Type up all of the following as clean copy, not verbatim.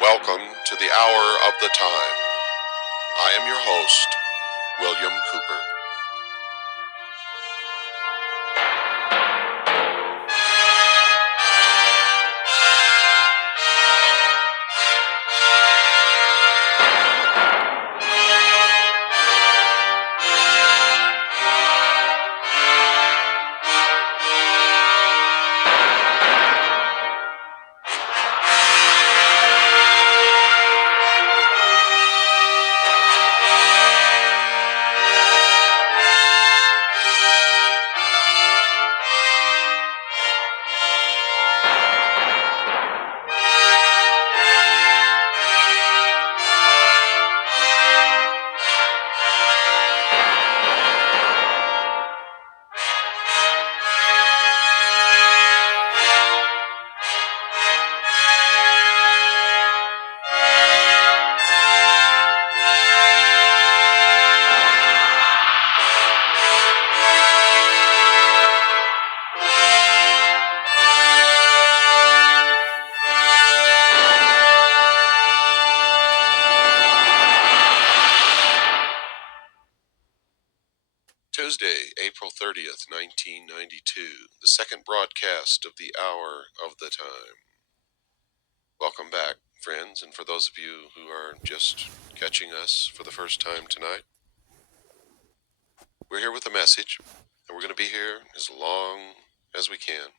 Welcome to the Hour of the Time. I am your host, William Cooper. Tuesday, April 30th, 1992, the second broadcast of the Hour of the Time. Welcome back, friends, and for those of you who are just catching us for the first time tonight, we're here with a message, and we're going to be here as long as we can.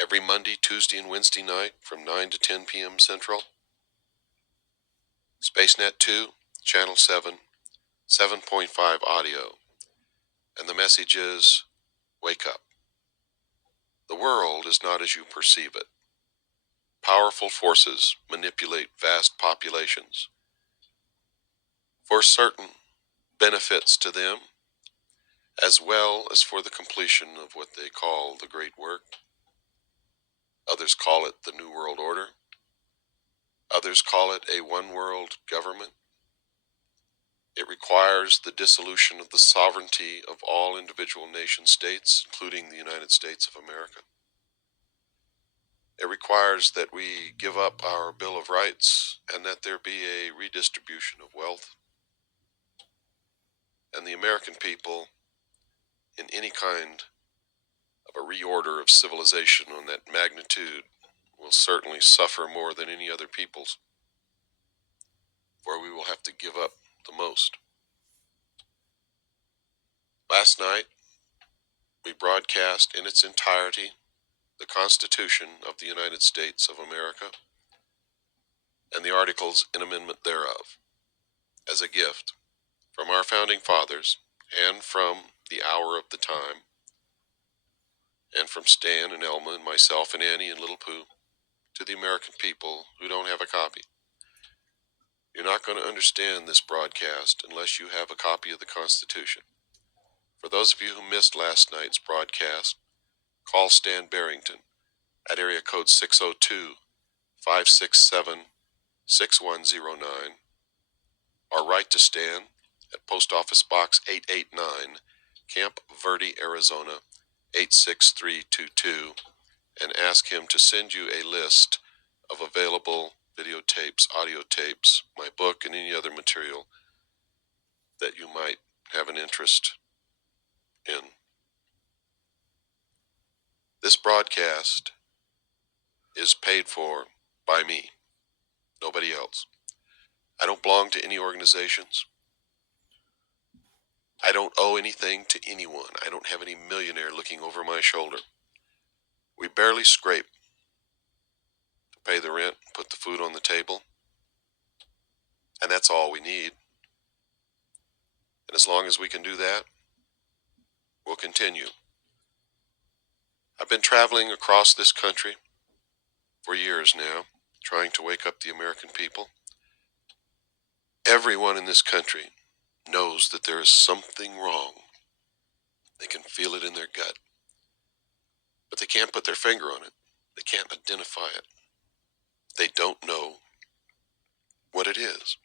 Every Monday, Tuesday, and Wednesday night from 9 to 10 p.m. Central. SpaceNet 2, Channel 7, 7.5 audio. And the message is, wake up. The world is not as you perceive it. Powerful forces manipulate vast populations. For certain benefits to them, as well as for the completion of what they call the Great Work. Others call it the New World Order. Others call it a one-world government. It requires the dissolution of the sovereignty of all individual nation-states, including the United States of America. It requires that we give up our Bill of Rights and that there be a redistribution of wealth. And the American people, in any kind of a reorder of civilization on that magnitude, will certainly suffer more than any other peoples, for we will have to give up the most. Last night, we broadcast in its entirety the Constitution of the United States of America and the articles in amendment thereof as a gift from our founding fathers and from the Hour of the Time and from Stan and Elma and myself and Annie and Little Pooh to the American people who don't have a copy. You're not going to understand this broadcast unless you have a copy of the Constitution. For those of you who missed last night's broadcast, call Stan Barrington at area code 602-567-6109 or write to Stan at Post Office Box 889, Camp Verde, Arizona 86322, and ask him to send you a list of available videotapes, audio tapes, my book, and any other material that you might have an interest in. This broadcast is paid for by me, nobody else. I don't belong to any organizations. I don't owe anything to anyone. I don't have any millionaire looking over my shoulder. We barely scrape to pay the rent, put the food on the table, and that's all we need. And as long as we can do that, we'll continue. I've been traveling across this country for years now, trying to wake up the American people. Everyone in this country knows that there is something wrong. They can feel it in their gut, but they can't put their finger on it. They can't identify it. They don't know what it is.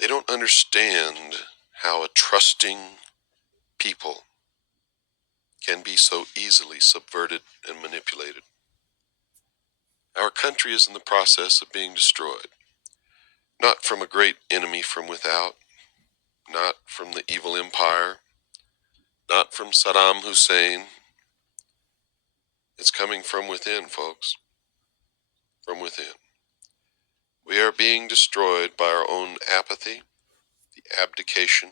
They don't understand how a trusting people can be so easily subverted and manipulated. Our country is in the process of being destroyed, not from a great enemy from without, not from the evil empire, not from Saddam Hussein. It's coming from within, folks, from within. We are being destroyed by our own apathy, the abdication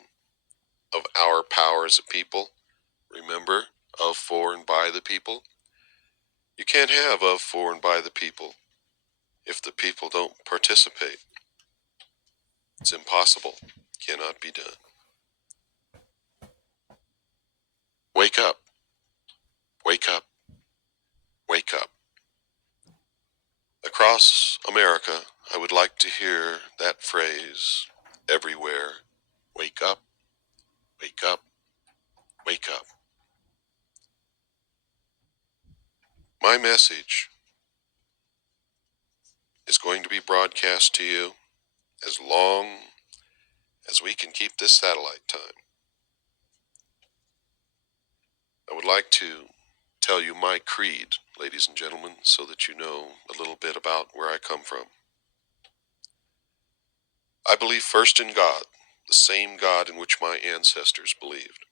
of our power as a people. Remember, of, for, and by the people. You can't have of, for, and by the people if the people don't participate. It's impossible. Cannot be done. Wake up. Wake up. Wake up. Across America, I would like to hear that phrase everywhere. Wake up. Wake up. Wake up. My message is going to be broadcast to you as long as we can keep this satellite time. I would like to tell you my creed, ladies and gentlemen, so that you know a little bit about where I come from. I believe first in God, the same God in which my ancestors believed.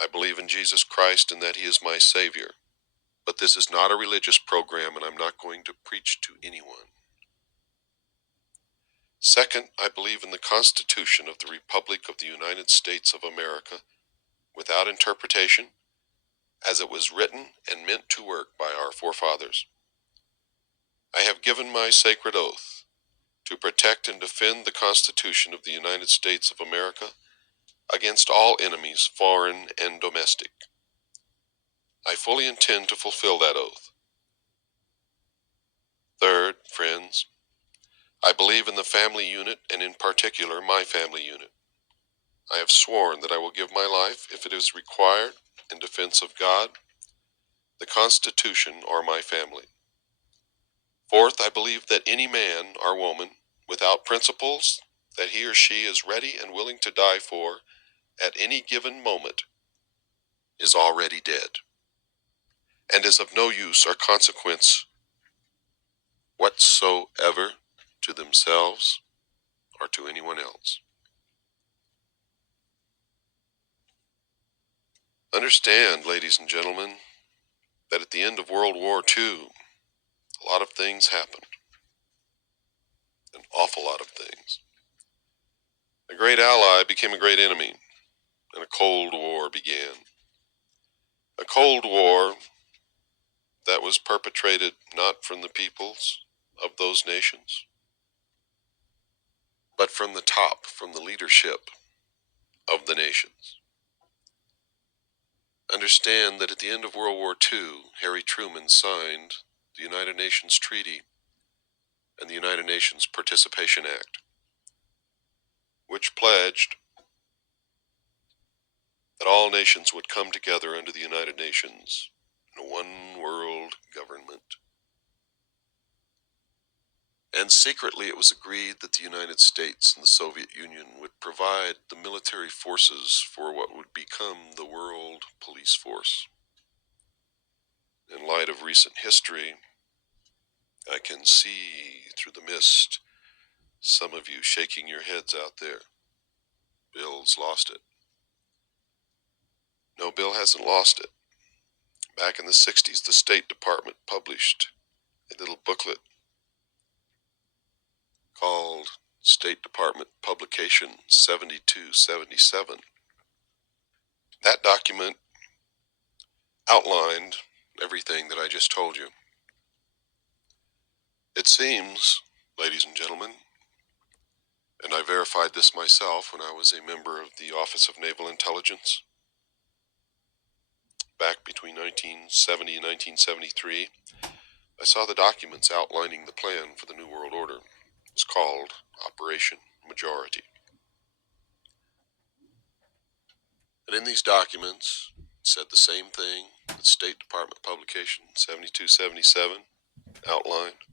I believe in Jesus Christ and that He is my Savior. But this is not a religious program, and I'm not going to preach to anyone. Second, I believe in the Constitution of the Republic of the United States of America, without interpretation, as it was written and meant to work by our forefathers. I have given my sacred oath to protect and defend the Constitution of the United States of America against all enemies, foreign and domestic. I fully intend to fulfill that oath. Third, friends, I believe in the family unit, and in particular my family unit. I have sworn that I will give my life, if it is required, in defense of God, the Constitution, or my family. Fourth, I believe that any man or woman without principles that he or she is ready and willing to die for at any given moment is already dead, and is of no use or consequence whatsoever to themselves or to anyone else. Understand, ladies and gentlemen, that at the end of World War II, a lot of things happened. An awful lot of things. A great ally became a great enemy, and a Cold War began. A Cold War that was perpetrated not from the peoples of those nations, but from the top, from the leadership of the nations. Understand that at the end of World War II, Harry Truman signed the United Nations Treaty and the United Nations Participation Act, which pledged that all nations would come together under the United Nations in a one-world government. And secretly it was agreed that the United States and the Soviet Union would provide the military forces for what would become the world police force. In light of recent history, I can see through the mist some of you shaking your heads out there. Bill's lost it. No, Bill hasn't lost it. Back in the 60s, the State Department published a little booklet called State Department Publication 7277. That document outlined everything that I just told you. It seems, ladies and gentlemen, and I verified this myself when I was a member of the Office of Naval Intelligence back between 1970 and 1973, I saw the documents outlining the plan for the New World Order. It was called Operation Majority. And in these documents, it said the same thing that State Department Publication 7277 outlined,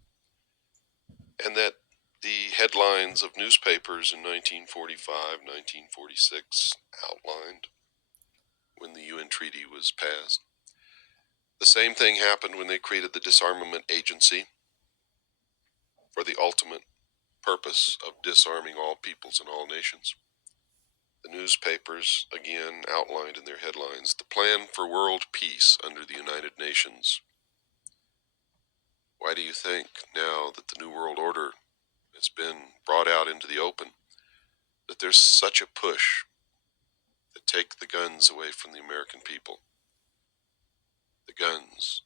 and that the headlines of newspapers in 1945, 1946 outlined when the UN Treaty was passed. The same thing happened when they created the Disarmament Agency for the ultimate purpose of disarming all peoples and all nations. The newspapers again outlined in their headlines the plan for world peace under the United Nations. Why do you think, now that the New World Order has been brought out into the open, that there's such a push to take the guns away from the American people? The guns.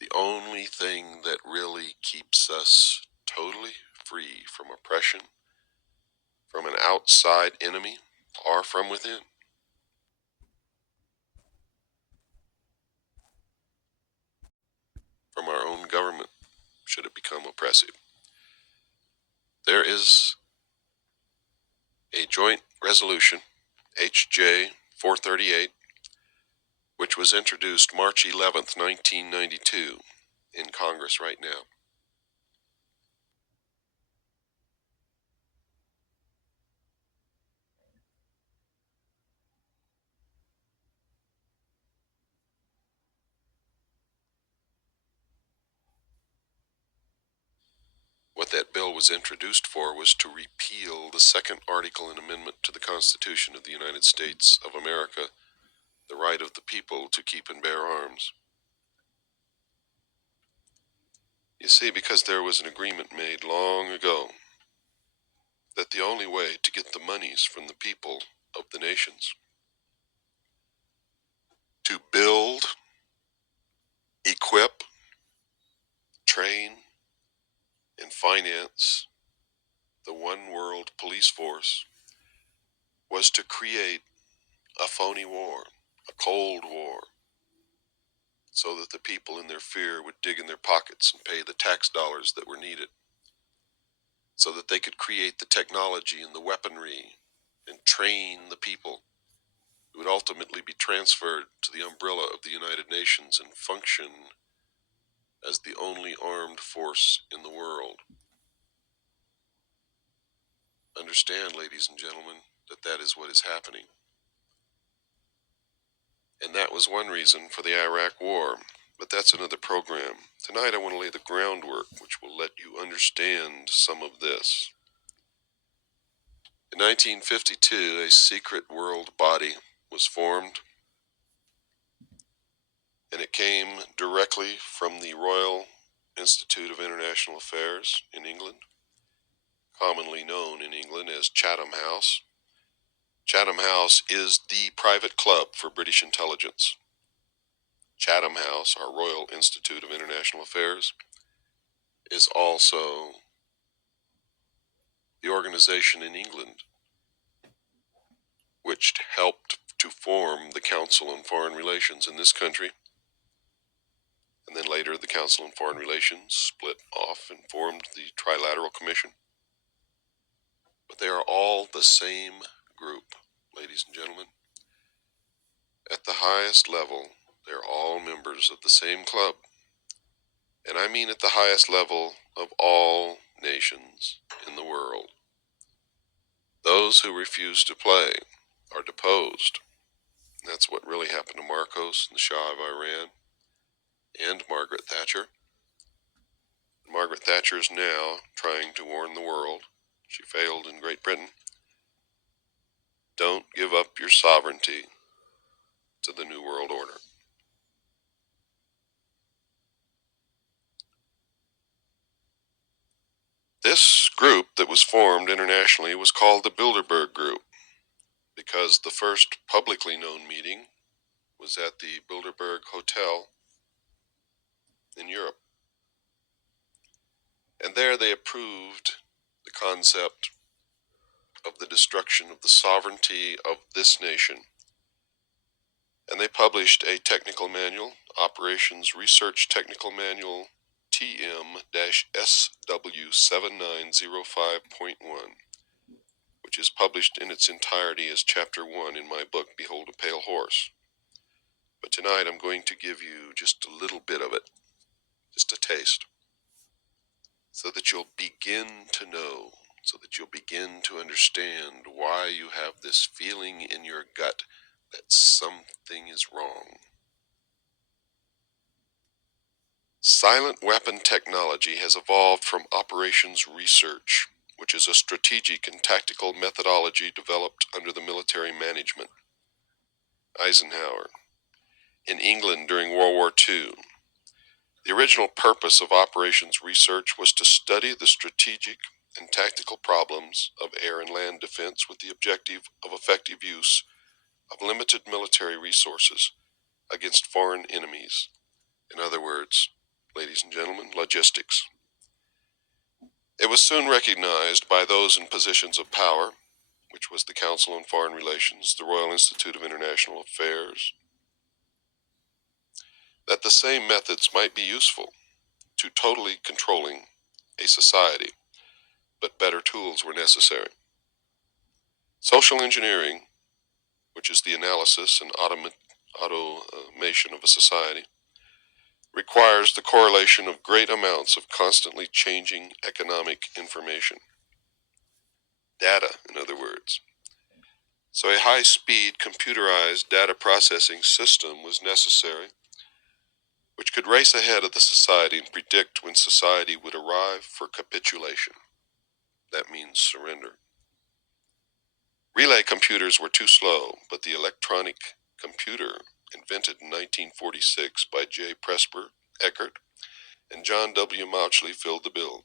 The only thing that really keeps us totally free from oppression, from an outside enemy, or from within. From our own government, should it become oppressive. There is a joint resolution, HJ 438, which was introduced March 11th, 1992, in Congress right now. What that bill was introduced for was to repeal the second article and amendment to the Constitution of the United States of America, the right of the people to keep and bear arms. You see, because there was an agreement made long ago that the only way to get the monies from the people of the nations to build, equip, train, and finance the one world police force was to create a phony war, a cold war, so that the people in their fear would dig in their pockets and pay the tax dollars that were needed, so that they could create the technology and the weaponry and train the people who would ultimately be transferred to the umbrella of the United Nations and function as the only armed force in the world. Understand, ladies and gentlemen, that that is what is happening. And that was one reason for the Iraq War, but that's another program. Tonight I want to lay the groundwork which will let you understand some of this. In 1952, a secret world body was formed, and it came directly from the Royal Institute of International Affairs in England, commonly known in England as Chatham House. Chatham House is the private club for British intelligence. Chatham House, our Royal Institute of International Affairs, is also the organization in England which helped to form the Council on Foreign Relations in this country. And then later the Council on Foreign Relations split off and formed the Trilateral Commission. But they are all the same group, ladies and gentlemen. At the highest level, they're all members of the same club. And I mean at the highest level of all nations in the world. Those who refuse to play are deposed. And that's what really happened to Marcos and the Shah of Iran and Margaret Thatcher. Margaret Thatcher is now trying to warn the world. She failed in Great Britain. Don't give up your sovereignty to the New World Order. This group that was formed internationally was called the Bilderberg Group because the first publicly known meeting was at the Bilderberg Hotel in Europe. And there they approved the concept of the destruction of the sovereignty of this nation. And they published a technical manual, Operations Research Technical Manual TM-SW7905.1, which is published in its entirety as Chapter 1 in my book, Behold a Pale Horse. But tonight I'm going to give you just a little bit of it, just a taste, so that you'll begin to know, so that you'll begin to understand why you have this feeling in your gut that something is wrong. Silent weapon technology has evolved from operations research, which is a strategic and tactical methodology developed under the military management. Eisenhower. In England during World War II, the original purpose of operations research was to study the strategic and tactical problems of air and land defense with the objective of effective use of limited military resources against foreign enemies. In other words, ladies and gentlemen, logistics. It was soon recognized by those in positions of power, which was the Council on Foreign Relations, the Royal Institute of International Affairs, that the same methods might be useful to totally controlling a society, but better tools were necessary. Social engineering, which is the analysis and automation of a society, requires the correlation of great amounts of constantly changing economic information. Data, in other words. So a high-speed computerized data processing system was necessary, which could race ahead of the society and predict when society would arrive for capitulation. That means surrender. Relay computers were too slow, but the electronic computer, invented in 1946 by J. Presper Eckert and John W. Mauchly, filled the bill.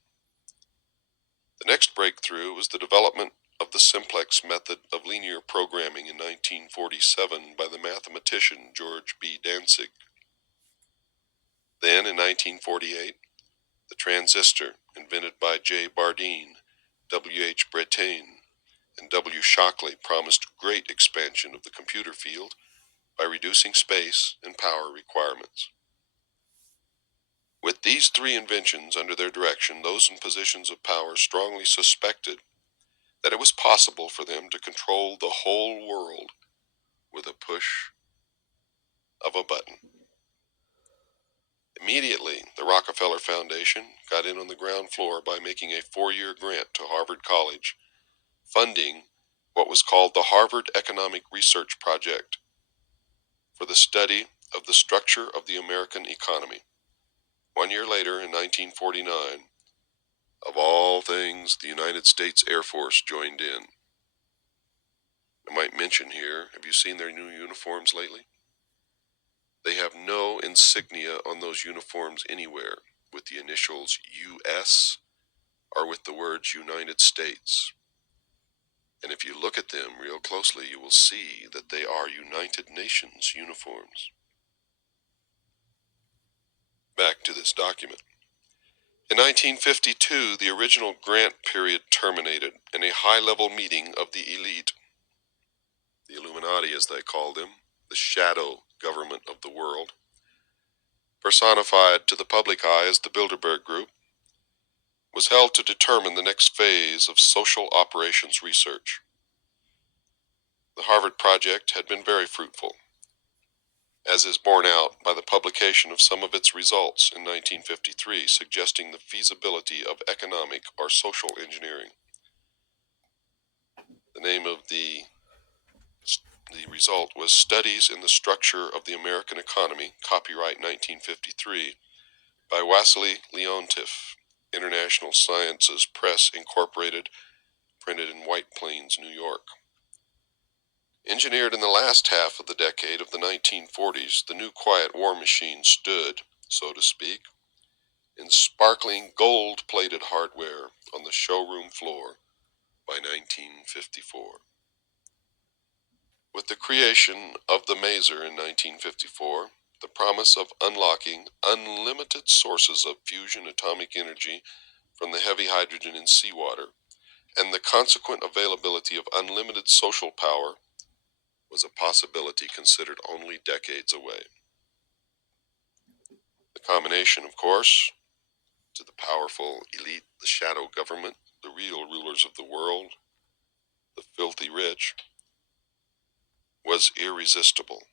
The next breakthrough was the development of the simplex method of linear programming in 1947 by the mathematician George B. Dantzig. Then, in 1948, the transistor, invented by J. Bardeen, W. H. Brattain, and W. Shockley, promised great expansion of the computer field by reducing space and power requirements. With these three inventions under their direction, those in positions of power strongly suspected that it was possible for them to control the whole world with a push of a button. Immediately, the Rockefeller Foundation got in on the ground floor by making a 4-year grant to Harvard College, funding what was called the Harvard Economic Research Project for the study of the structure of the American economy. 1 year later, in 1949, of all things, the United States Air Force joined in. I might mention here, have you seen their new uniforms lately? They have no insignia on those uniforms anywhere with the initials U.S. or with the words United States. And if you look at them real closely, you will see that they are United Nations uniforms. Back to this document. In 1952, the original grant period terminated, and a high-level meeting of the elite, the Illuminati as they called them, the shadow government of the world, personified to the public eye as the Bilderberg Group, was held to determine the next phase of social operations research. The Harvard Project had been very fruitful, as is borne out by the publication of some of its results in 1953, suggesting the feasibility of economic or social engineering. The name of the result was Studies in the Structure of the American Economy, copyright 1953, by Wassily Leontief, International Sciences Press, Incorporated, printed in White Plains, New York. Engineered in the last half of the decade of the 1940s, the new quiet war machine stood, so to speak, in sparkling gold-plated hardware on the showroom floor by 1954. With the creation of the Maser in 1954, the promise of unlocking unlimited sources of fusion atomic energy from the heavy hydrogen in seawater, and the consequent availability of unlimited social power, was a possibility considered only decades away. The combination, of course, to the powerful elite, the shadow government, the real rulers of the world, the filthy rich, was irresistible.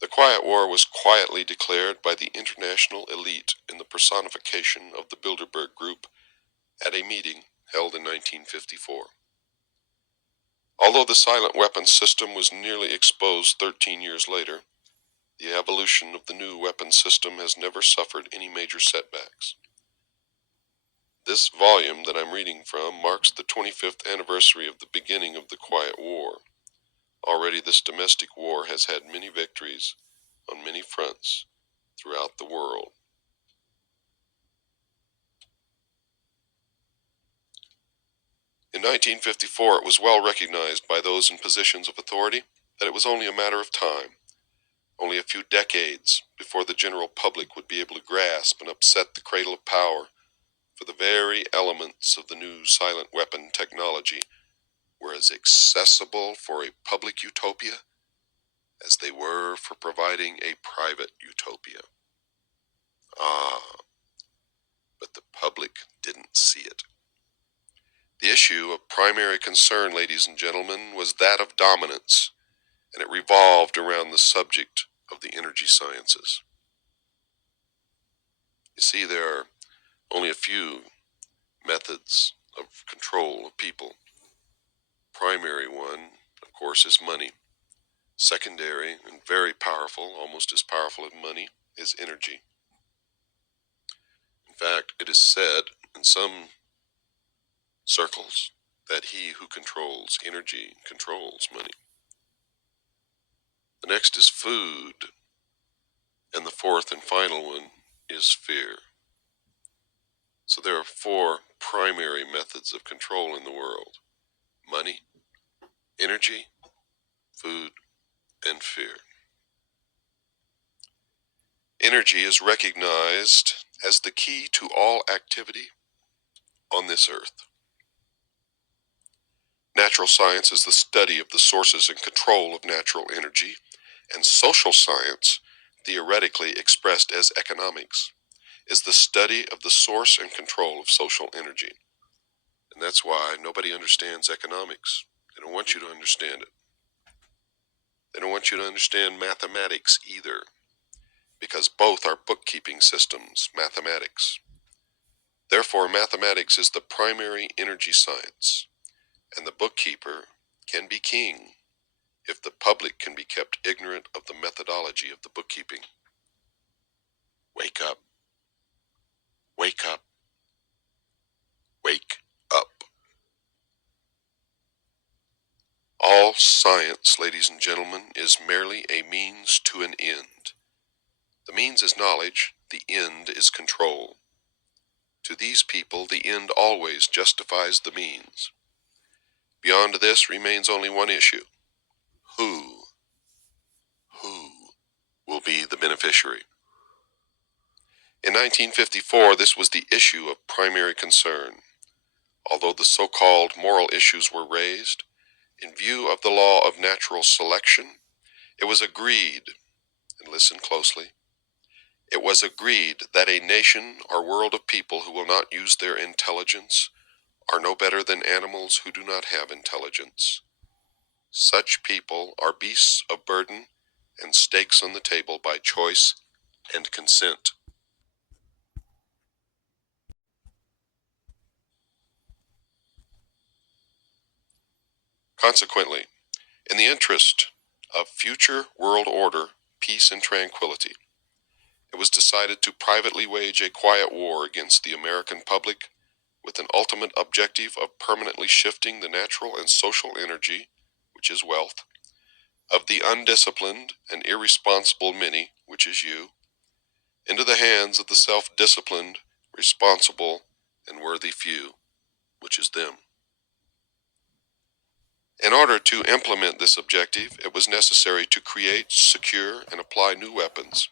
The Quiet War was quietly declared by the international elite in the personification of the Bilderberg Group at a meeting held in 1954. Although the silent weapons system was nearly exposed 13 years later, the evolution of the new weapon system has never suffered any major setbacks. This volume that I'm reading from marks the 25th anniversary of the beginning of the Quiet War. Already this domestic war has had many victories on many fronts throughout the world. In 1954, it was well recognized by those in positions of authority that it was only a matter of time, only a few decades, before the general public would be able to grasp and upset the cradle of power, for the very elements of the new silent weapon technology were as accessible for a public utopia as they were for providing a private utopia. But the public didn't see it. The issue of primary concern, ladies and gentlemen, was that of dominance, and it revolved around the subject of the energy sciences. You see, there are only a few methods of control of people. Primary one, of course, is money. Secondary, and very powerful, almost as powerful as money, is energy. In fact, it is said in some circles that he who controls energy controls money. The next is food, and the fourth and final one is fear. So there are four primary methods of control in the world: money, energy, food, and fear. Energy is recognized as the key to all activity on this earth. Natural science is the study of the sources and control of natural energy, and social science, theoretically expressed as economics, is the study of the source and control of social energy. And that's why nobody understands economics. They don't want you to understand it. They don't want you to understand mathematics either, because both are bookkeeping systems, mathematics. Therefore, mathematics is the primary energy science, and the bookkeeper can be king if the public can be kept ignorant of the methodology of the bookkeeping. Wake up. Wake up. Wake up. All science, ladies and gentlemen, is merely a means to an end. The means is knowledge, the end is control. To these people, the end always justifies the means. Beyond this remains only one issue. Who will be the beneficiary? In 1954, this was the issue of primary concern. Although the so-called moral issues were raised, in view of the law of natural selection, it was agreed, and listen closely, it was agreed that a nation or world of people who will not use their intelligence are no better than animals who do not have intelligence. Such people are beasts of burden and stakes on the table by choice and consent. Consequently, in the interest of future world order, peace, and tranquility, it was decided to privately wage a quiet war against the American public with an ultimate objective of permanently shifting the natural and social energy, which is wealth, of the undisciplined and irresponsible many, which is you, into the hands of the self-disciplined, responsible, and worthy few, which is them. In order to implement this objective, it was necessary to create, secure, and apply new weapons,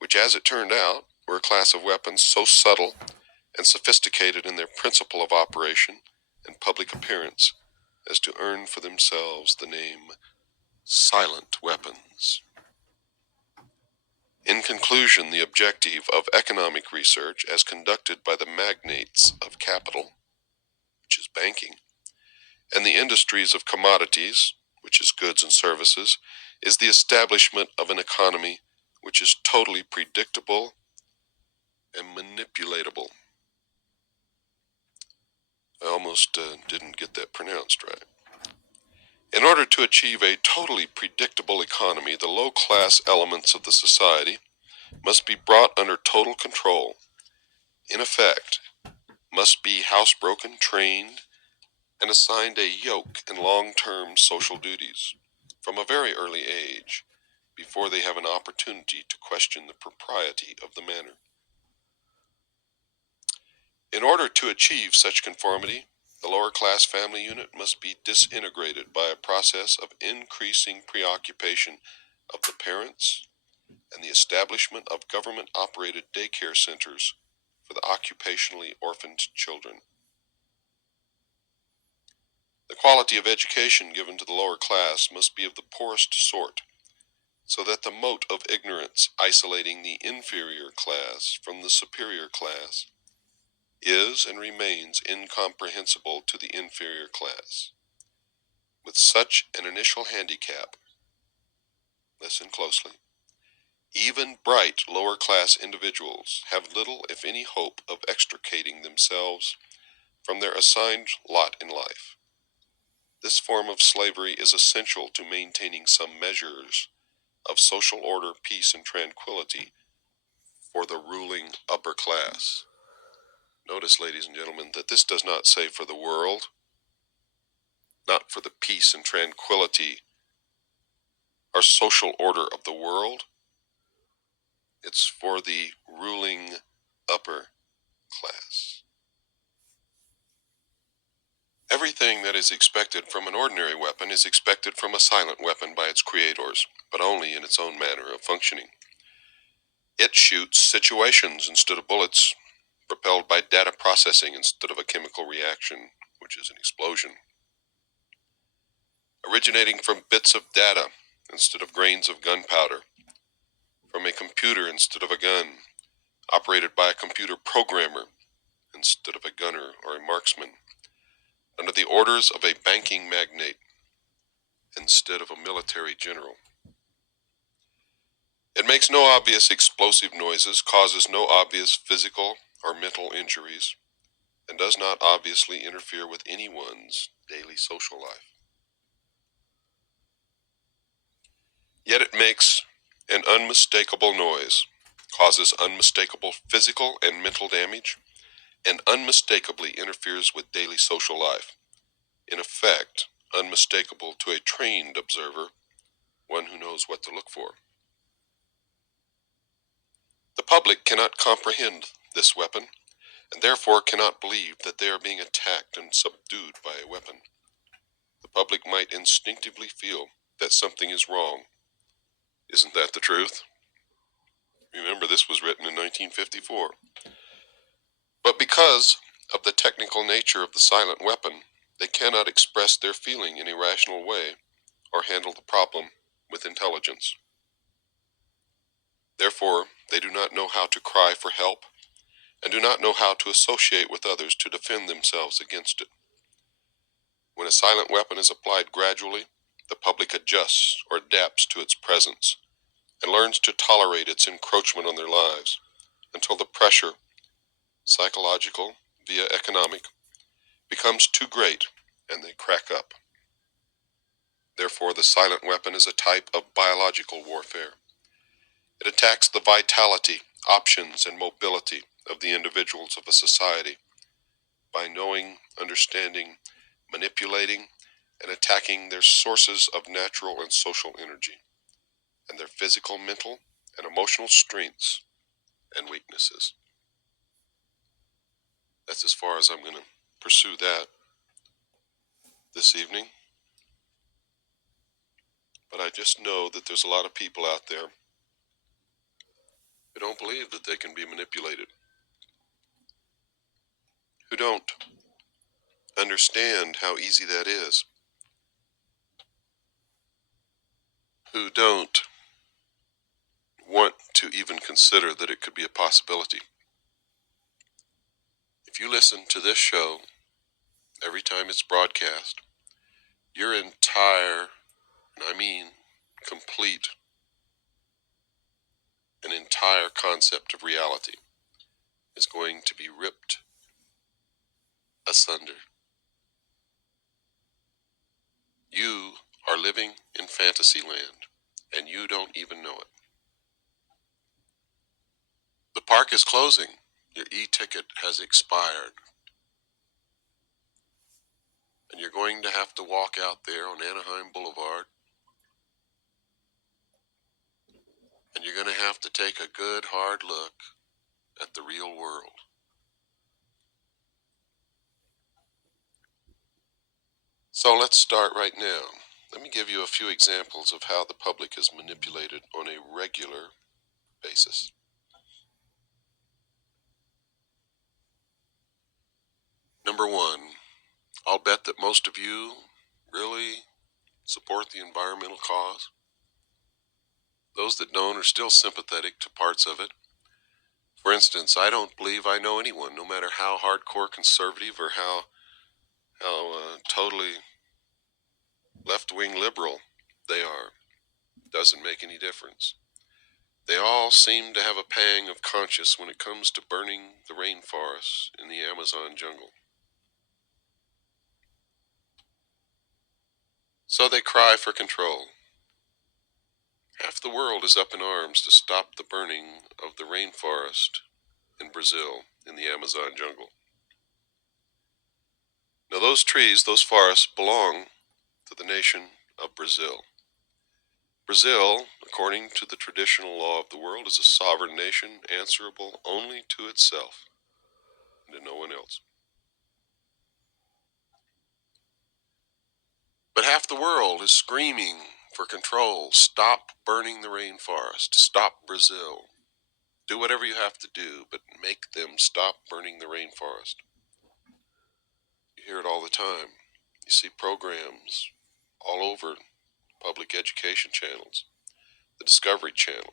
which, as it turned out, were a class of weapons so subtle and sophisticated in their principle of operation and public appearance as to earn for themselves the name silent weapons. In conclusion, the objective of economic research as conducted by the magnates of capital, which is banking, and the industries of commodities, which is goods and services, is the establishment of an economy which is totally predictable and manipulatable. I almost didn't get that pronounced right. In order to achieve a totally predictable economy, the low-class elements of the society must be brought under total control. In effect, must be housebroken, trained, and assigned a yoke and long-term social duties from a very early age before they have an opportunity to question the propriety of the manner. In order to achieve such conformity, the lower class family unit must be disintegrated by a process of increasing preoccupation of the parents and the establishment of government-operated daycare centers for the occupationally orphaned children. The quality of education given to the lower class must be of the poorest sort, so that the mote of ignorance isolating the inferior class from the superior class is and remains incomprehensible to the inferior class. With such an initial handicap, listen closely, even bright lower class individuals have little, if any, hope of extricating themselves from their assigned lot in life. This form of slavery is essential to maintaining some measures of social order, peace, and tranquility for the ruling upper class. Notice, ladies and gentlemen, that this does not say for the world, not for the peace and tranquility or social order of the world. It's for the ruling upper class. Everything that is expected from an ordinary weapon is expected from a silent weapon by its creators, but only in its own manner of functioning. It shoots situations instead of bullets, propelled by data processing instead of a chemical reaction, which is an explosion. Originating from bits of data instead of grains of gunpowder, from a computer instead of a gun, operated by a computer programmer instead of a gunner or a marksman, under the orders of a banking magnate instead of a military general. It makes no obvious explosive noises, causes no obvious physical or mental injuries, and does not obviously interfere with anyone's daily social life. Yet it makes an unmistakable noise, causes unmistakable physical and mental damage, and unmistakably interferes with daily social life. In effect, unmistakable to a trained observer, one who knows what to look for. The public cannot comprehend this weapon, and therefore cannot believe that they are being attacked and subdued by a weapon. The public might instinctively feel that something is wrong. Isn't that the truth? Remember, this was written in 1954. But because of the technical nature of the silent weapon, they cannot express their feeling in a rational way or handle the problem with intelligence. Therefore, they do not know how to cry for help and do not know how to associate with others to defend themselves against it. When a silent weapon is applied gradually, the public adjusts or adapts to its presence and learns to tolerate its encroachment on their lives until the pressure, psychological via economic, becomes too great and they crack up. Therefore, the silent weapon is a type of biological warfare. It attacks the vitality, options, and mobility of the individuals of a society by knowing, understanding, manipulating, and attacking their sources of natural and social energy, and their physical, mental, and emotional strengths and weaknesses. That's as far as I'm going to pursue that this evening. But I just know that there's a lot of people out there who don't believe that they can be manipulated, who don't understand how easy that is, who don't want to even consider that it could be a possibility. If you listen to this show every time it's broadcast, your entire, and I mean complete, an entire concept of reality is going to be ripped asunder. You are living in fantasy land, and you don't even know it. The park is closing. Your e-ticket has expired. And you're going to have to walk out there on Anaheim Boulevard, and you're going to have to take a good hard look at the real world. So let's start right now. Let me give you a few examples of how the public is manipulated on a regular basis. Number one, I'll bet that most of you really support the environmental cause. Those that don't are still sympathetic to parts of it. For instance, I don't believe I know anyone, no matter how hardcore conservative or how totally left-wing liberal they are. Doesn't make any difference. They all seem to have a pang of conscience when it comes to burning the rainforests in the Amazon jungle. So they cry for control. Half the world is up in arms to stop the burning of the rainforest in Brazil, in the Amazon jungle. Now those trees, those forests belong to the nation of Brazil. Brazil, according to the traditional law of the world, is a sovereign nation answerable only to itself and to no one else. But half the world is screaming for control. Stop burning the rainforest. Stop Brazil. Do whatever you have to do, but make them stop burning the rainforest. You hear it all the time. You see programs all over public education channels, the Discovery Channel.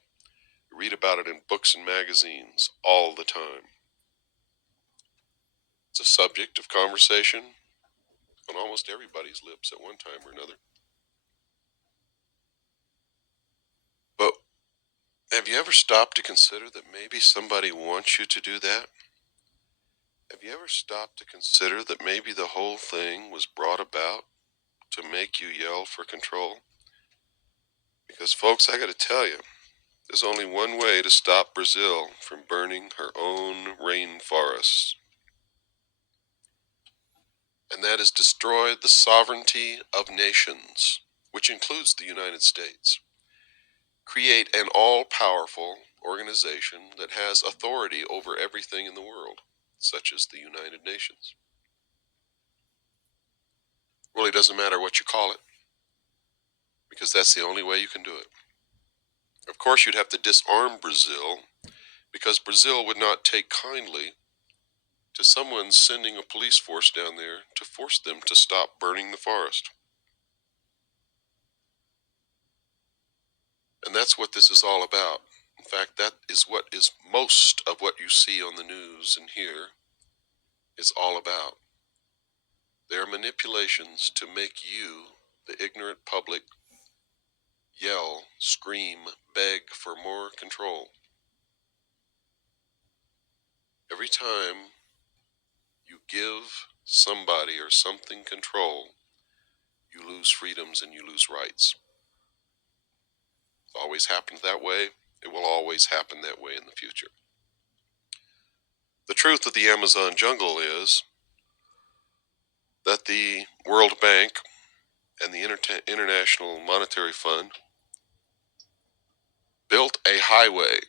You read about it in books and magazines all the time. It's a subject of conversation on almost everybody's lips at one time or another. But have you ever stopped to consider that maybe somebody wants you to do that? Have you ever stopped to consider that maybe the whole thing was brought about to make you yell for control? Because folks, I gotta tell you, there's only one way to stop Brazil from burning her own rainforests. And that is destroy the sovereignty of nations, which includes the United States. Create an all-powerful organization that has authority over everything in the world, such as the United Nations. Really doesn't matter what you call it, because that's the only way you can do it. Of course, you'd have to disarm Brazil, because Brazil would not take kindly to someone sending a police force down there to force them to stop burning the forest. And that's what this is all about. In fact, that is what is most of what you see on the news and hear is all about. There are manipulations to make you, the ignorant public, yell, scream, beg for more control. Every time you give somebody or something control, you lose freedoms and you lose rights. It's always happened that way. It will always happen that way in the future. The truth of the Amazon jungle is that the World Bank and the International Monetary Fund built a highway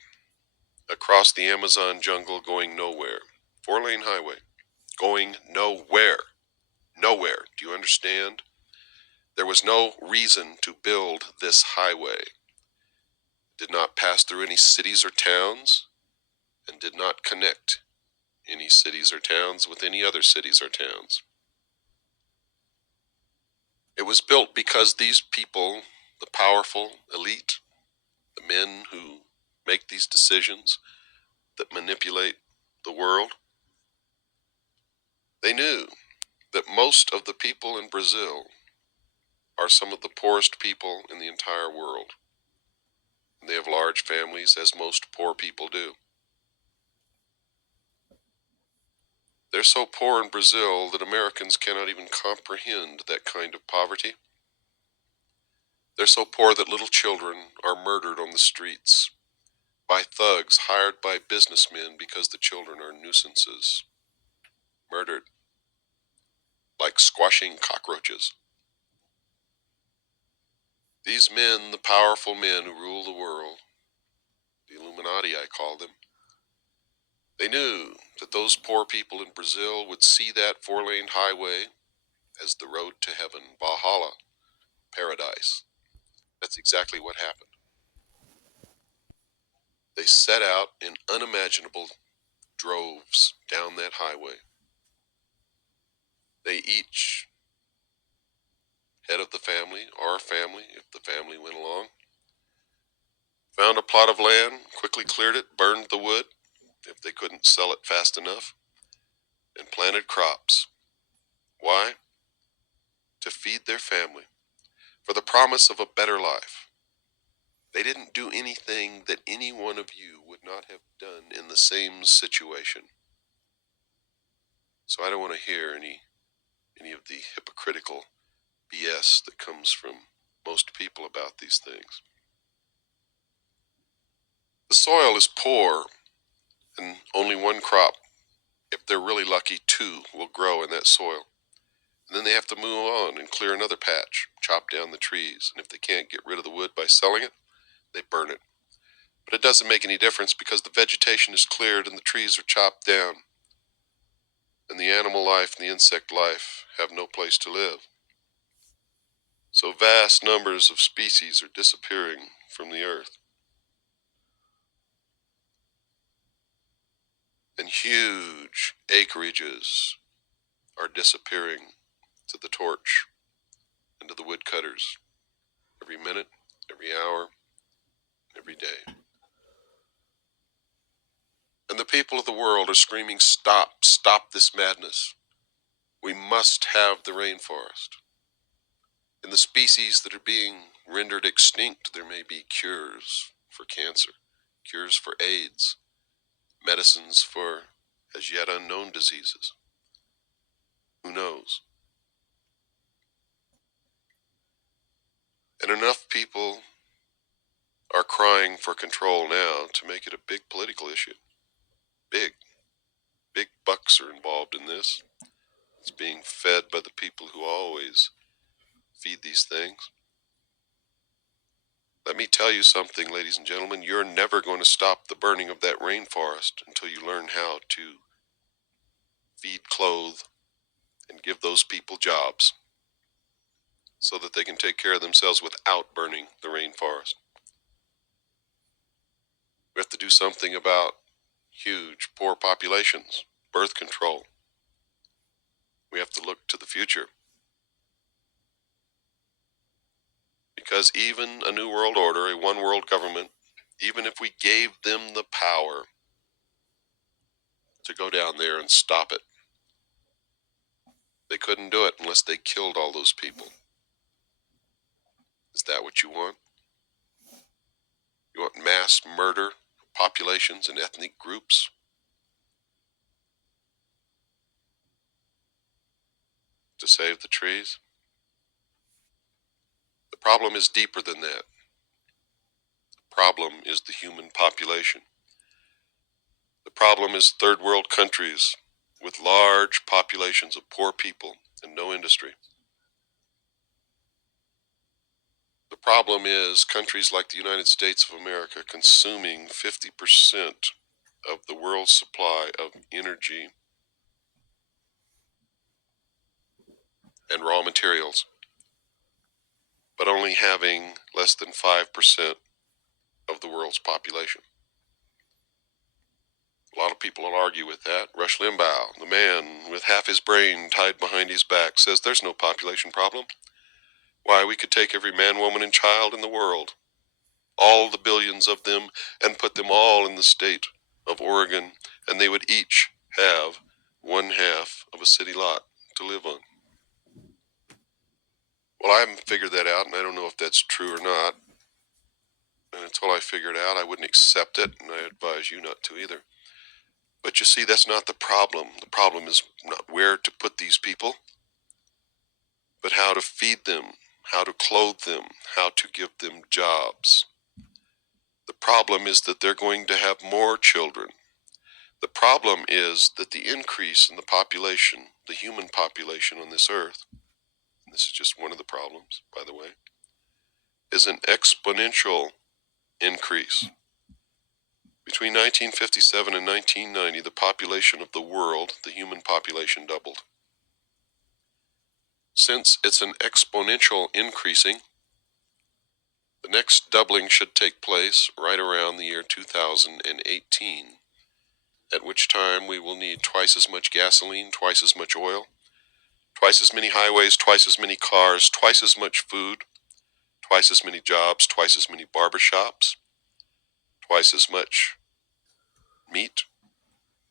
across the Amazon jungle going nowhere. 4-lane highway going nowhere. Nowhere. Do you understand? There was no reason to build this highway. It did not pass through any cities or towns and did not connect any cities or towns with any other cities or towns. It was built because these people, the powerful elite, the men who make these decisions that manipulate the world, they knew that most of the people in Brazil are some of the poorest people in the entire world. And they have large families, as most poor people do. They're so poor in Brazil that Americans cannot even comprehend that kind of poverty. They're so poor that little children are murdered on the streets by thugs hired by businessmen because the children are nuisances. Murdered like squashing cockroaches. These men, the powerful men who rule the world, the Illuminati I call them, they knew that those poor people in Brazil would see that four-lane highway as the road to heaven, Valhalla, paradise. That's exactly what happened. They set out in unimaginable droves down that highway. They each, head of the family, our family, if the family went along, found a plot of land, quickly cleared it, burned the wood, if they couldn't sell it fast enough, and planted crops. Why? To feed their family, for the promise of a better life. They didn't do anything that any one of you would not have done in the same situation. So I don't want to hear any of the hypocritical BS that comes from most people about these things. The soil is poor, and only one crop, if they're really lucky, two will grow in that soil. And then they have to move on and clear another patch, chop down the trees, and if they can't get rid of the wood by selling it, they burn it. But it doesn't make any difference because the vegetation is cleared and the trees are chopped down, and the animal life and the insect life have no place to live. So vast numbers of species are disappearing from the earth. And huge acreages are disappearing to the torch and to the woodcutters every minute, every hour, every day. And the people of the world are screaming, stop, stop this madness. We must have the rainforest. In the species that are being rendered extinct, there may be cures for cancer, cures for AIDS, medicines for as yet unknown diseases. Who knows? And enough people are crying for control now to make it a big political issue. Big bucks are involved in this. It's being fed by the people who always feed these things. Let me tell you something, ladies and gentlemen. You're never going to stop the burning of that rainforest until you learn how to feed, clothe, and give those people jobs so that they can take care of themselves without burning the rainforest. We have to do something about huge, poor populations, birth control. We have to look to the future. Because even a new world order, a one world government, even if we gave them the power to go down there and stop it, they couldn't do it unless they killed all those people. Is that what you want? You want mass murder, populations and ethnic groups? To save the trees? The problem is deeper than that. The problem is the human population. The problem is third world countries with large populations of poor people and no industry. The problem is countries like the United States of America consuming 50% of the world's supply of energy and raw materials, but only having less than 5% of the world's population. A lot of people will argue with that. Rush Limbaugh, the man with half his brain tied behind his back, says there's no population problem. Why, we could take every man, woman, and child in the world, all the billions of them, and put them all in the state of Oregon, and they would each have one half of a city lot to live on. Well, I haven't figured that out, and I don't know if that's true or not. And until I figure it out, I wouldn't accept it, and I advise you not to either. But you see, that's not the problem. The problem is not where to put these people, but how to feed them, how to clothe them, how to give them jobs. The problem is that they're going to have more children. The problem is that the increase in the population, the human population on this earth, and this is just one of the problems, by the way, is an exponential increase. Between 1957 and 1990, the population of the world, the human population, doubled. Since it's an exponential increasing, the next doubling should take place right around the year 2018, at which time we will need twice as much gasoline, twice as much oil, twice as many highways, twice as many cars, twice as much food, twice as many jobs, twice as many barbershops, twice as much meat,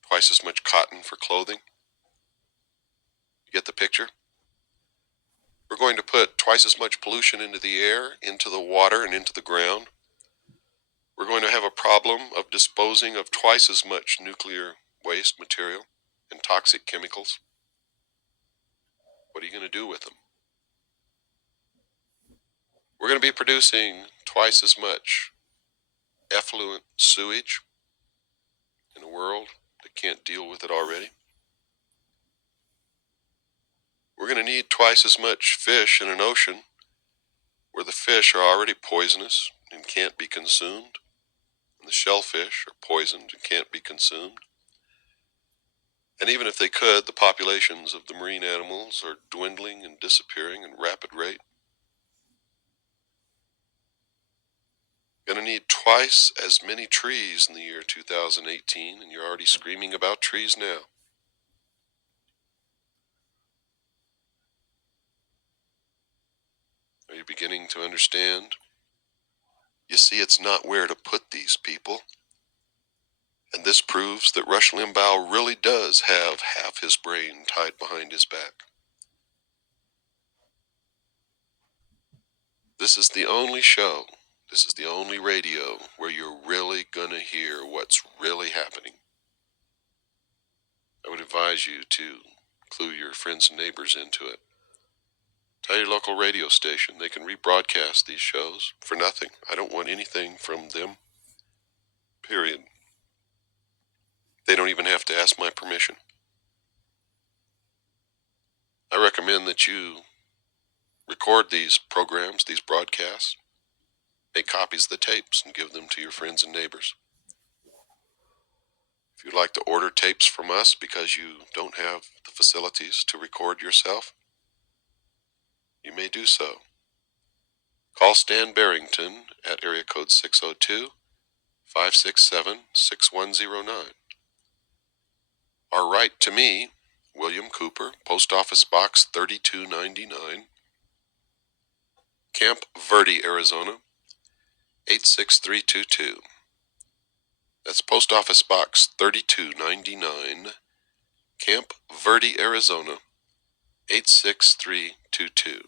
twice as much cotton for clothing. You get the picture? We're going to put twice as much pollution into the air, into the water, and into the ground. We're going to have a problem of disposing of twice as much nuclear waste material and toxic chemicals. What are you going to do with them? We're going to be producing twice as much effluent sewage in a world that can't deal with it already. We're going to need twice as much fish in an ocean where the fish are already poisonous and can't be consumed, and the shellfish are poisoned and can't be consumed. And even if they could, the populations of the marine animals are dwindling and disappearing at a rapid rate. Going to need twice as many trees in the year 2018, and you're already screaming about trees now. Are you beginning to understand? You see, it's not where to put these people. And this proves that Rush Limbaugh really does have half his brain tied behind his back. This is the only show, this is the only radio where you're really going to hear what's really happening. I would advise you to clue your friends and neighbors into it. Tell your local radio station they can rebroadcast these shows for nothing. I don't want anything from them, period. They don't even have to ask my permission. I recommend that you record these programs, these broadcasts, make copies of the tapes and give them to your friends and neighbors. If you'd like to order tapes from us because you don't have the facilities to record yourself, you may do so. Call Stan Barrington at area code 602-567-6109. Or write to me, William Cooper, Post Office Box 3299, Camp Verde, Arizona, 86322. That's Post Office Box 3299, Camp Verde, Arizona, 86322.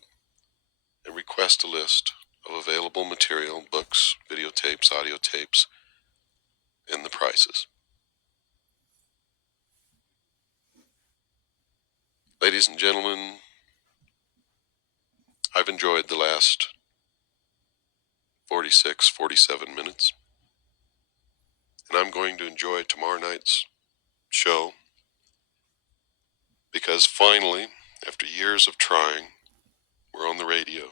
And request a list of available material, books, videotapes, audio tapes, and the prices. Ladies and gentlemen, I've enjoyed the last 46, 47 minutes, and I'm going to enjoy tomorrow night's show, because finally, after years of trying, we're on the radio.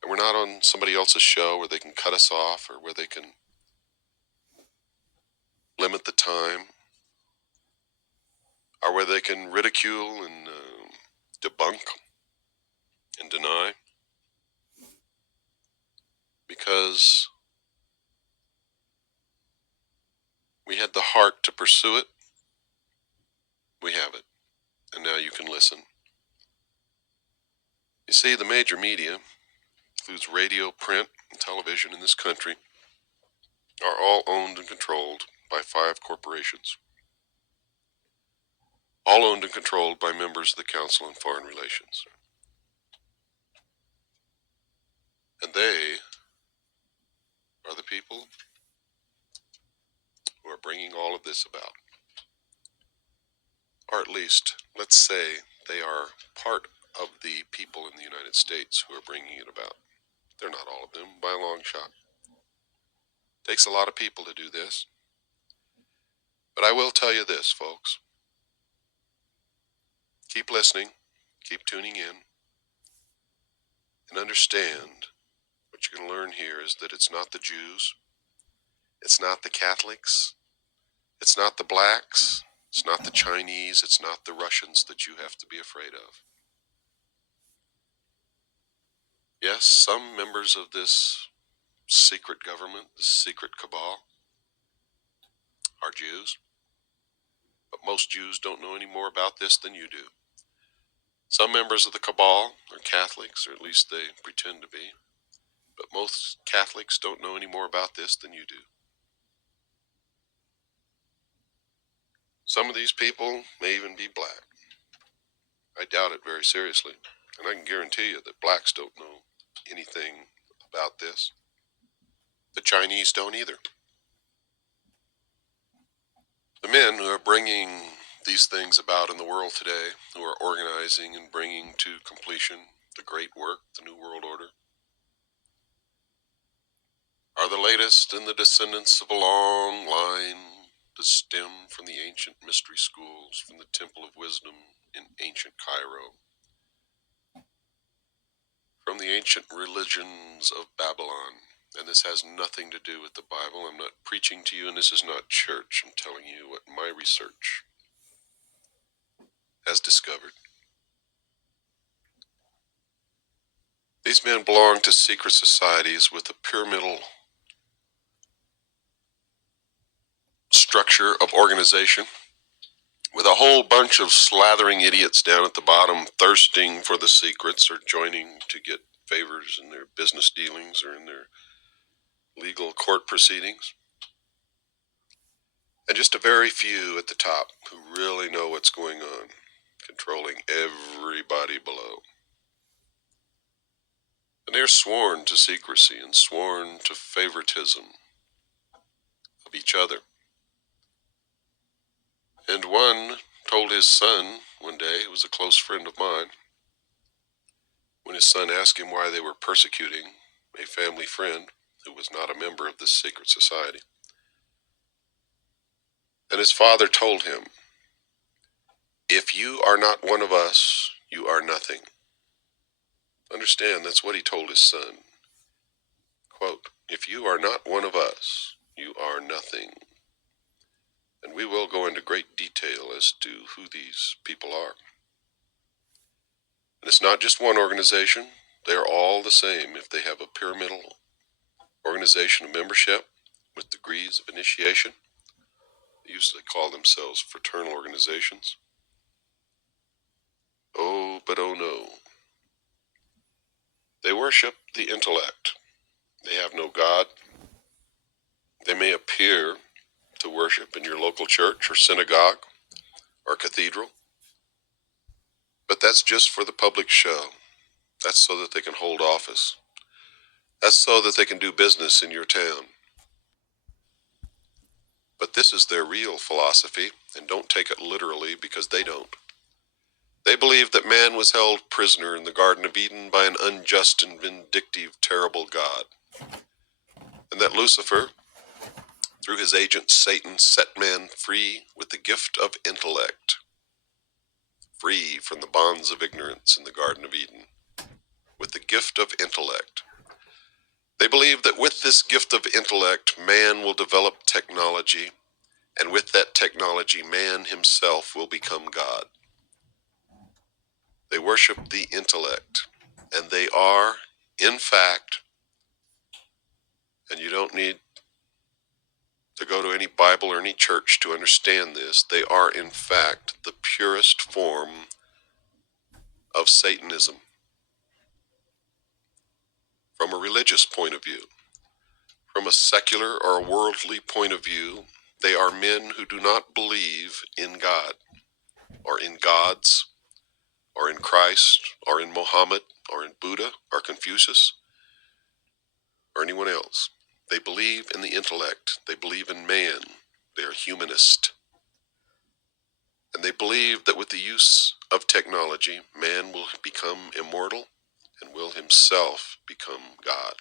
And we're not on somebody else's show where they can cut us off or where they can limit the time or where they can ridicule and debunk and deny. Because we had the heart to pursue it, we have it, and now you can listen. You see, the major media, includes radio, print, and television in this country, are all owned and controlled by 5 corporations. All owned and controlled by members of the Council on Foreign Relations. And they are the people who are bringing all of this about. Or at least, let's say they are part of the people in the United States who are bringing it about. They're not all of them, by a long shot. It takes a lot of people to do this. But I will tell you this, folks. Keep listening, keep tuning in, and understand what you're going to learn here is that it's not the Jews, it's not the Catholics, it's not the blacks, it's not the Chinese, it's not the Russians that you have to be afraid of. Yes, some members of this secret government, this secret cabal, are Jews, but most Jews don't know any more about this than you do. Some members of the cabal are Catholics, or at least they pretend to be, but most Catholics don't know any more about this than you do. Some of these people may even be black. I doubt it very seriously, and I can guarantee you that blacks don't know anything about this. The Chinese don't either. The men who are bringing these things about in the world today, who are organizing and bringing to completion the great work, the New World Order, are the latest in the descendants of a long line that stem from the ancient mystery schools, from the Temple of Wisdom in ancient Cairo, from the ancient religions of Babylon. And this has nothing to do with the Bible. I'm not preaching to you, and this is not church. I'm telling you what my research has discovered. These men belong to secret societies with a pyramidal structure of organization, with a whole bunch of slathering idiots down at the bottom thirsting for the secrets or joining to get favors in their business dealings or in their legal court proceedings. And just a very few at the top who really know what's going on, controlling everybody below. And they're sworn to secrecy and sworn to favoritism of each other. And one told his son one day, who was a close friend of mine, when his son asked him why they were persecuting a family friend who was not a member of this secret society. And his father told him, "If you are not one of us, you are nothing." Understand, that's what he told his son. Quote, "If you are not one of us, you are nothing." And we will go into great detail as to who these people are. And it's not just one organization. They are all the same if they have a pyramidal organization of membership with degrees of initiation. They usually call themselves fraternal organizations. Oh, but oh no. They worship the intellect. They have no God. They may appear to worship in your local church or synagogue or cathedral, but that's just for the public show. That's so that they can hold office. That's so that they can do business in your town. But this is their real philosophy, and don't take it literally because they don't. They believe that man was held prisoner in the Garden of Eden by an unjust and vindictive, terrible God, and that Lucifer, through his agent Satan, set man free with the gift of intellect, free from the bonds of ignorance in the Garden of Eden, with the gift of intellect. They believe that with this gift of intellect, man will develop technology, and with that technology, man himself will become God. They worship the intellect, and they are, in fact, and you don't need to go to any Bible or any church to understand this, they are, in fact, the purest form of Satanism from a religious point of view. From a secular or a worldly point of view, they are men who do not believe in God, or in gods, or in Christ, or in Mohammed, or in Buddha, or Confucius, or anyone else. They believe in the intellect. They believe in man. They are humanist. And they believe that with the use of technology, man will become immortal and will himself become God.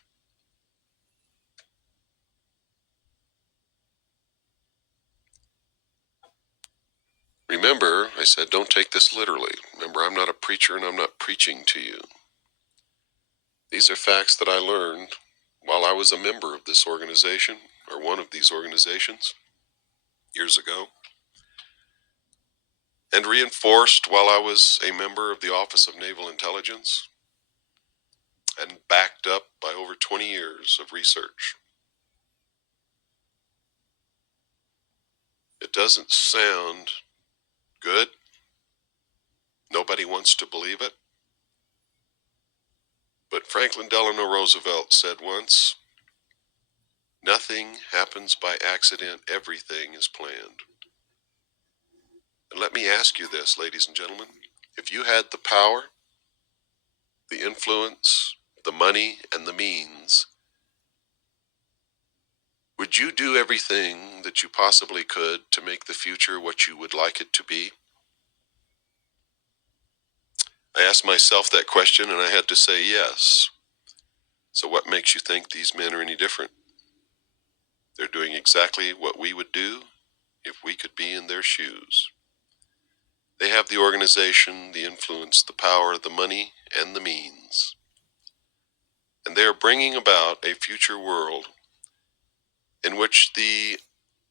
Remember, I said, don't take this literally. Remember, I'm not a preacher and I'm not preaching to you. These are facts that I learned while I was a member of this organization, or one of these organizations, years ago, and reinforced while I was a member of the Office of Naval Intelligence, and backed up by over 20 years of research. It doesn't sound good. Nobody wants to believe it. But Franklin Delano Roosevelt said once, "Nothing happens by accident, everything is planned." And let me ask you this, ladies and gentlemen. If you had the power, the influence, the money, and the means, would you do everything that you possibly could to make the future what you would like it to be? I asked myself that question and I had to say yes. So what makes you think these men are any different? They're doing exactly what we would do if we could be in their shoes. They have the organization, the influence, the power, the money, and the means. And they are bringing about a future world in which the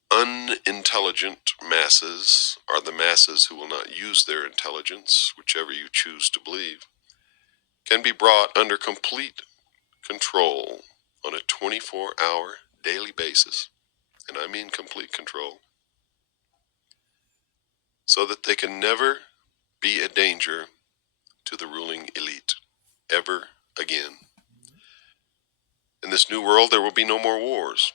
unintelligent masses are the masses who will not use their intelligence, whichever you choose to believe, can be brought under complete control on a 24-hour daily basis, and I mean complete control, so that they can never be a danger to the ruling elite, ever again. In this new world, there will be no more wars.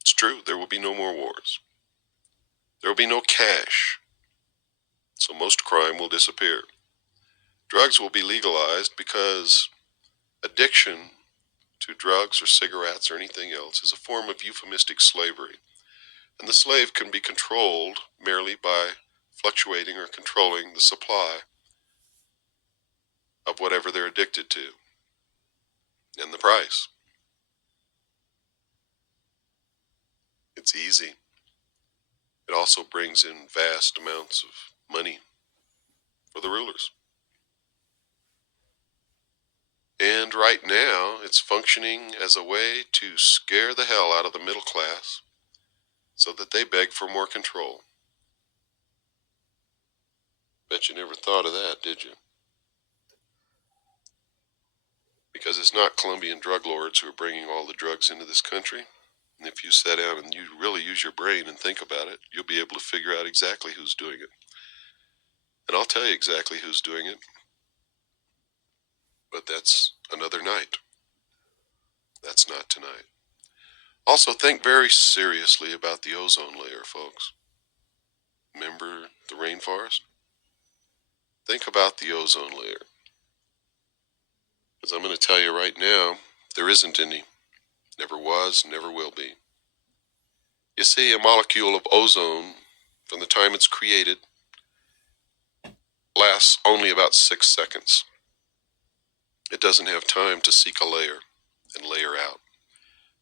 It's true, there will be no more wars. There will be no cash, so most crime will disappear. Drugs will be legalized because addiction to drugs or cigarettes or anything else is a form of euphemistic slavery, and the slave can be controlled merely by fluctuating or controlling the supply of whatever they're addicted to and the price. It's easy. It also brings in vast amounts of money for the rulers. And right now, it's functioning as a way to scare the hell out of the middle class so that they beg for more control. Bet you never thought of that, did you? Because it's not Colombian drug lords who are bringing all the drugs into this country. And if you sit down and you really use your brain and think about it, you'll be able to figure out exactly who's doing it. And I'll tell you exactly who's doing it. But that's another night. That's not tonight. Also, think very seriously about the ozone layer, folks. Remember the rainforest? Think about the ozone layer. Because I'm going to tell you right now, there isn't any. Never was, never will be. You see, a molecule of ozone, from the time it's created, lasts only about 6 seconds. It doesn't have time to seek a layer and layer out.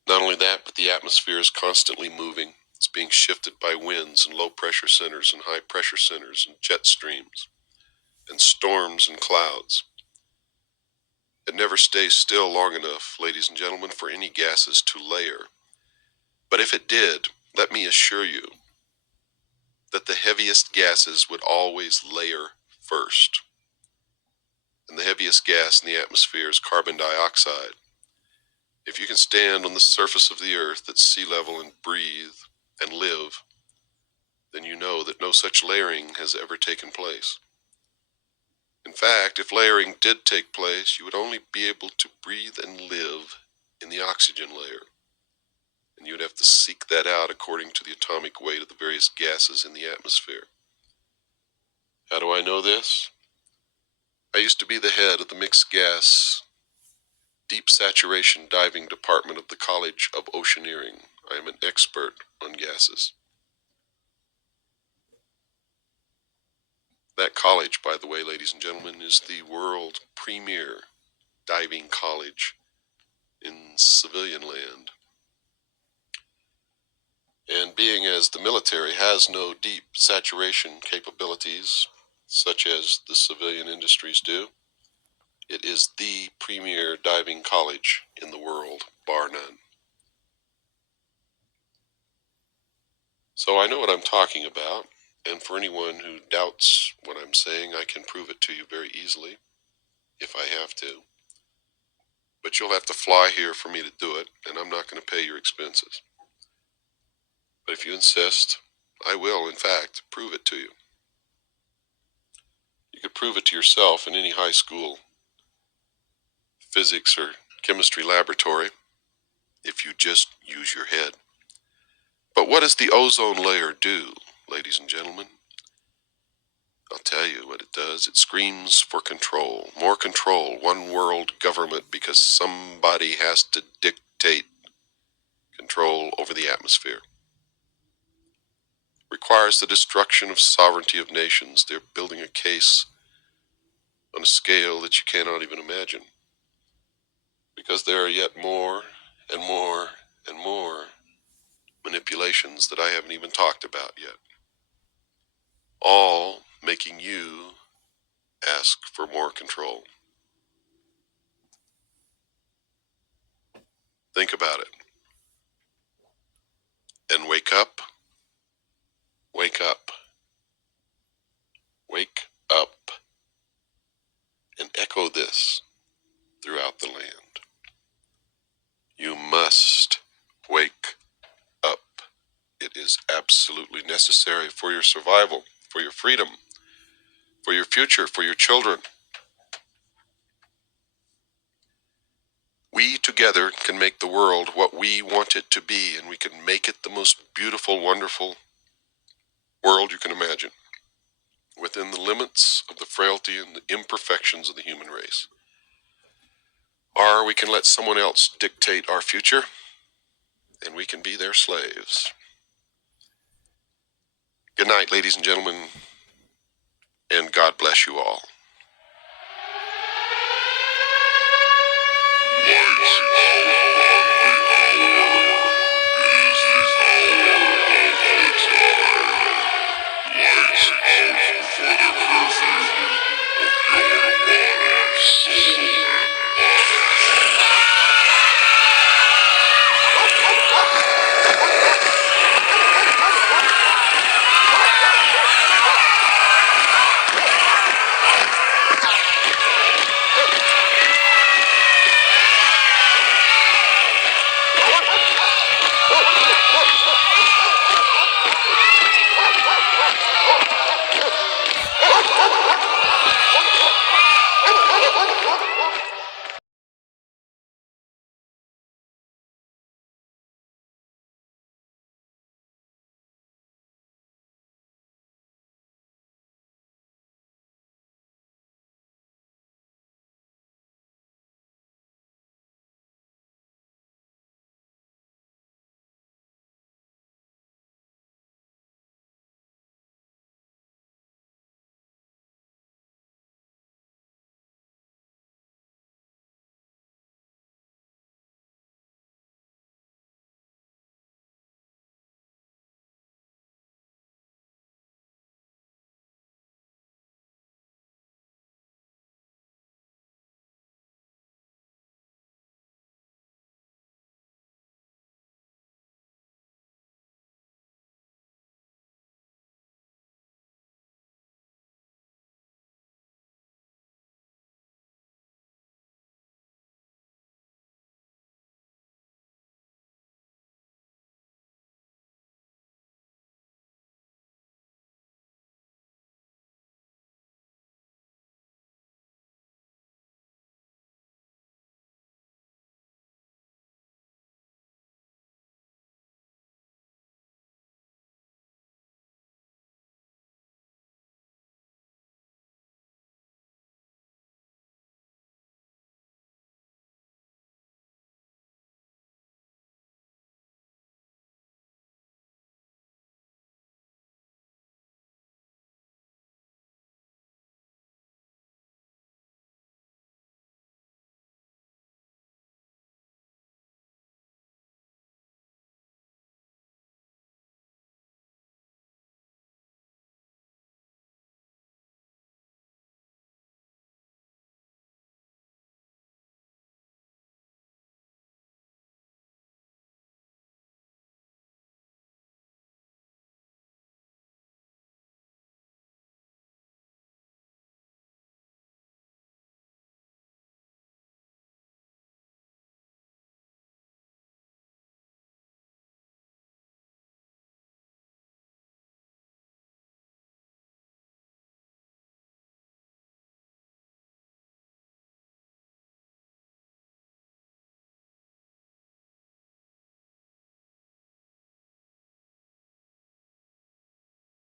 Not only that, but the atmosphere is constantly moving. It's being shifted by winds and low pressure centers and high pressure centers and jet streams and storms and clouds. It never stays still long enough, ladies and gentlemen, for any gases to layer. But if it did, let me assure you that the heaviest gases would always layer first. And the heaviest gas in the atmosphere is carbon dioxide. If you can stand on the surface of the earth at sea level and breathe and live, then you know that no such layering has ever taken place. In fact, if layering did take place, you would only be able to breathe and live in the oxygen layer. And you would have to seek that out according to the atomic weight of the various gases in the atmosphere. How do I know this? I used to be the head of the mixed gas deep saturation diving department of the College of Oceaneering. I am an expert on gases. That college, by the way, ladies and gentlemen, is the world premier diving college in civilian land. And being as the military has no deep saturation capabilities, such as the civilian industries do, it is the premier diving college in the world, bar none. So I know what I'm talking about, and for anyone who doubts what I'm saying, I can prove it to you very easily, if I have to. But you'll have to fly here for me to do it, and I'm not going to pay your expenses. But if you insist, I will, in fact, prove it to you. You could prove it to yourself in any high school physics or chemistry laboratory if you just use your head. But what does the ozone layer do, ladies and gentlemen? I'll tell you what it does. It screams for control. More control. One world government, because somebody has to dictate control over the atmosphere. Requires the destruction of sovereignty of nations. They're building a case on a scale that you cannot even imagine. Because there are yet more and more and more manipulations that I haven't even talked about yet. All making you ask for more control. Think about it. And wake up. Wake up. Wake up. And echo this throughout the land. You must wake up. It is absolutely necessary for your survival, for your freedom, for your future, for your children. We together can make the world what we want it to be, and we can make it the most beautiful, wonderful world you can imagine, within the limits of the frailty and the imperfections of the human race. Or we can let someone else dictate our future, and we can be their slaves. Good night, ladies and gentlemen, and God bless you all. Lights out.